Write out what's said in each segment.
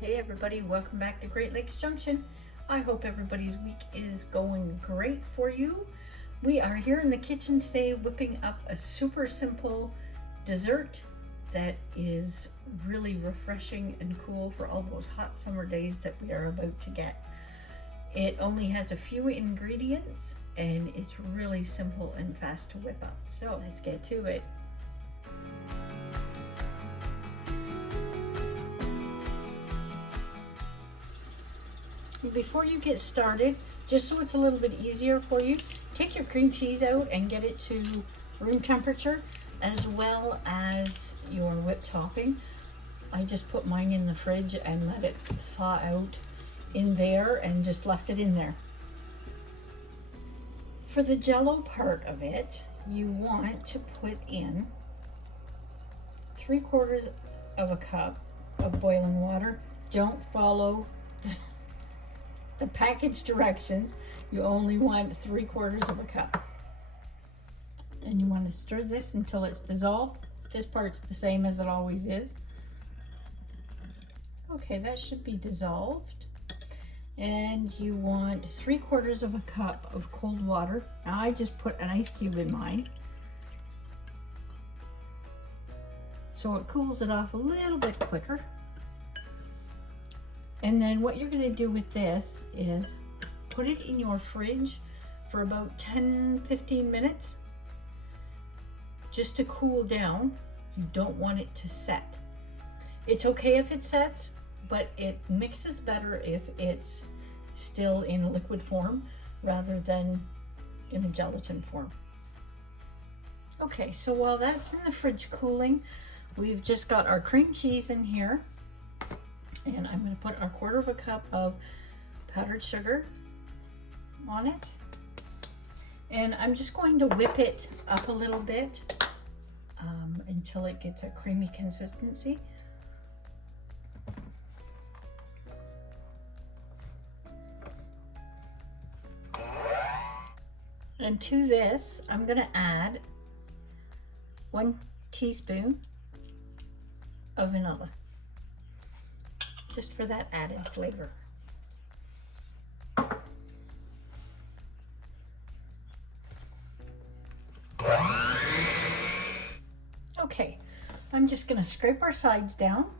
Hey everybody, welcome back to Great Lakes Junction. I hope everybody's week is going great for you. We are here in the kitchen today whipping up a super simple dessert that is really refreshing and cool for all those hot summer days that we are about to get. It only has a few ingredients and it's really simple and fast to whip up. So let's get to it. Before you get started, just so it's a little bit easier for you, take your cream cheese out and get it to room temperature, as well as your whipped topping. I just put mine in the fridge and let it thaw out in there and just left it in there. For the Jell-O part of it, you want to put in 3/4 of a cup of boiling water. Don't follow the package directions. You only want 3/4 of a cup. And you want to stir this until it's dissolved. This part's the same as it always is. Okay, that should be dissolved. And you want 3/4 of a cup of cold water. Now I just put an ice cube in mine, so it cools it off a little bit quicker. And then what you're going to do with this is put it in your fridge for about 10-15 minutes just to cool down. You don't want it to set. It's okay if it sets, but it mixes better if it's still in a liquid form rather than in a gelatin form. Okay, so while that's in the fridge cooling, we've just got our cream cheese in here. And I'm going to put our 1/4 of a cup of powdered sugar on it. And I'm just going to whip it up a little bit until it gets a creamy consistency. And to this, I'm going to add 1 teaspoon of vanilla, just for that added flavor. Okay, I'm just going to scrape our sides down.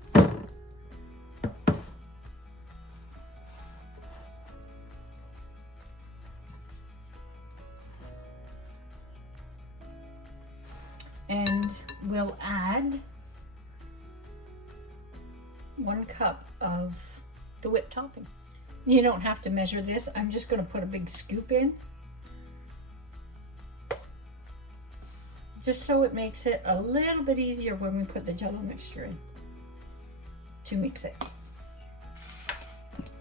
And we'll add 1 cup of the whipped topping. You don't have to measure this. I'm just going to put a big scoop in, just so it makes it a little bit easier when we put the Jell-O mixture in to mix it.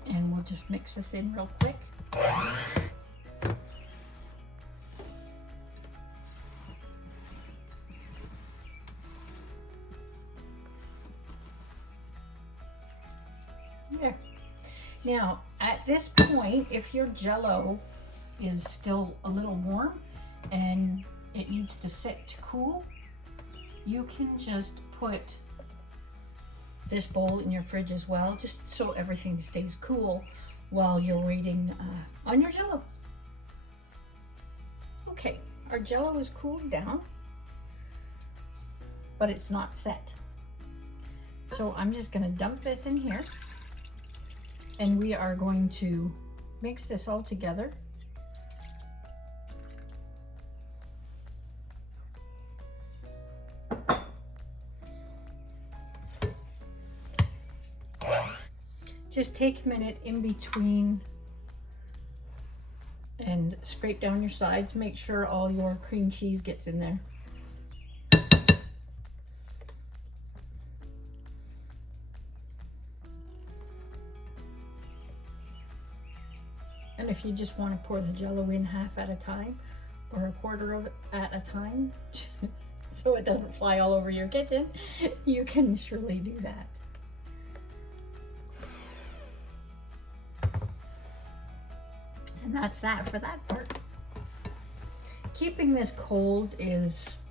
And we'll just mix this in real quick. There. Now, at this point, if your Jell-O is still a little warm and it needs to sit to cool, you can just put this bowl in your fridge as well, just so everything stays cool while you're waiting on your Jell-O. Okay, our Jell-O is cooled down, but it's not set. So I'm just going to dump this in here. And we are going to mix this all together. Just take a minute in between and scrape down your sides. Make sure all your cream cheese gets in there. And if you just want to pour the Jell-O in half at a time or 1/4 of it at a time so it doesn't fly all over your kitchen, you can surely do that. And that's that for that part. Keeping this cold is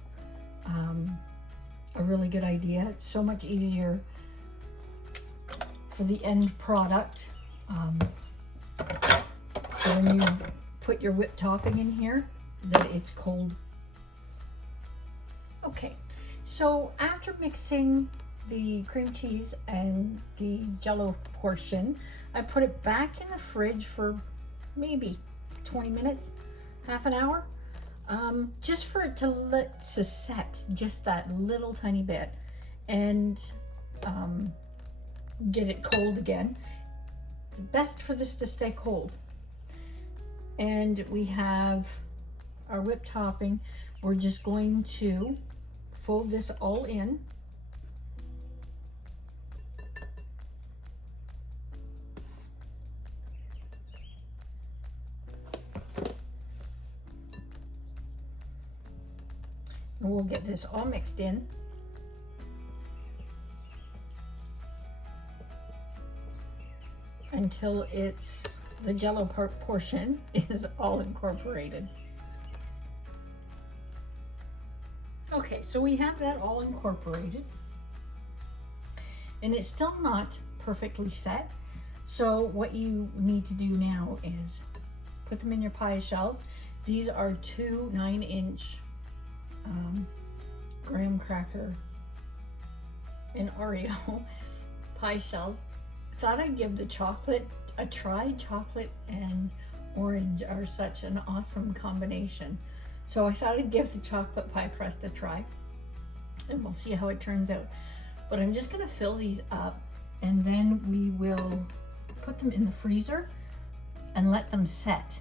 a really good idea. It's so much easier for the end product. So when you put your whipped topping in here, that it's cold. Okay, so after mixing the cream cheese and the Jell-O portion, I put it back in the fridge for maybe 20 minutes, half an hour, just for it to set just that little tiny bit and get it cold again. It's best for this to stay cold. And we have our whipped topping. We're just going to fold this all in. And we'll get this all mixed in. Until the Jell-O portion is all incorporated. Okay, so we have that all incorporated. And it's still not perfectly set. So what you need to do now is put them in your pie shells. These are 2 9-inch graham cracker and Oreo pie shells. Thought I'd give the chocolate a try. Chocolate and orange are such an awesome combination. So I thought I'd give the chocolate pie crust a try, and we'll see how it turns out. But I'm just gonna fill these up, and then we will put them in the freezer and let them set.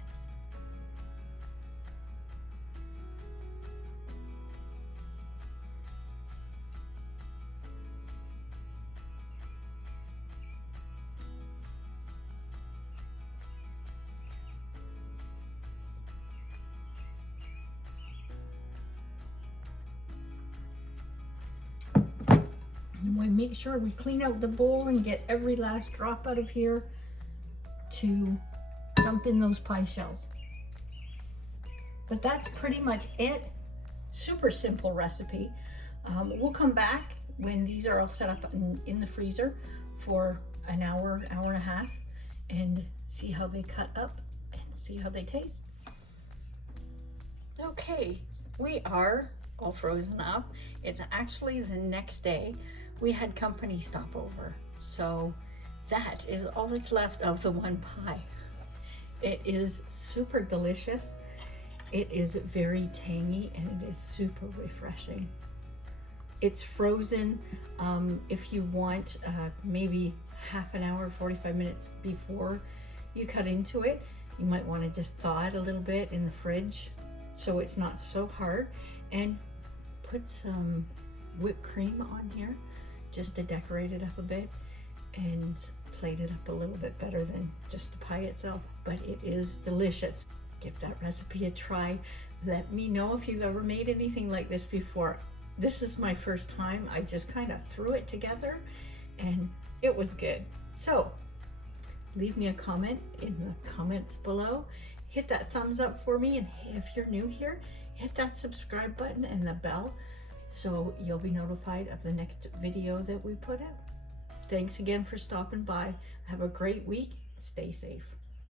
And we make sure we clean out the bowl and get every last drop out of here to dump in those pie shells. But that's pretty much it. Super simple recipe. We'll come back when these are all set up in the freezer for an hour, hour and a half, and see how they cut up and see how they taste. Okay, we are all frozen up. It's actually the next day. We had company stop over, so that is all that's left of the one pie. It is super delicious. It is very tangy and it is super refreshing. It's frozen. If you want maybe half an hour, 45 minutes before you cut into it, you might want to just thaw it a little bit in the fridge so it's not so hard, and put some whipped cream on here just to decorate it up a bit and plate it up a little bit better than just the pie itself. But it is delicious. Give that recipe a try. Let me know if you've ever made anything like this before. This is my first time. I just kind of threw it together and it was good. So leave me a comment in the comments below. Hit that thumbs up for me, and hey, if you're new here, hit that subscribe button and the bell so you'll be notified of the next video that we put out. Thanks again for stopping by. Have a great week. Stay safe.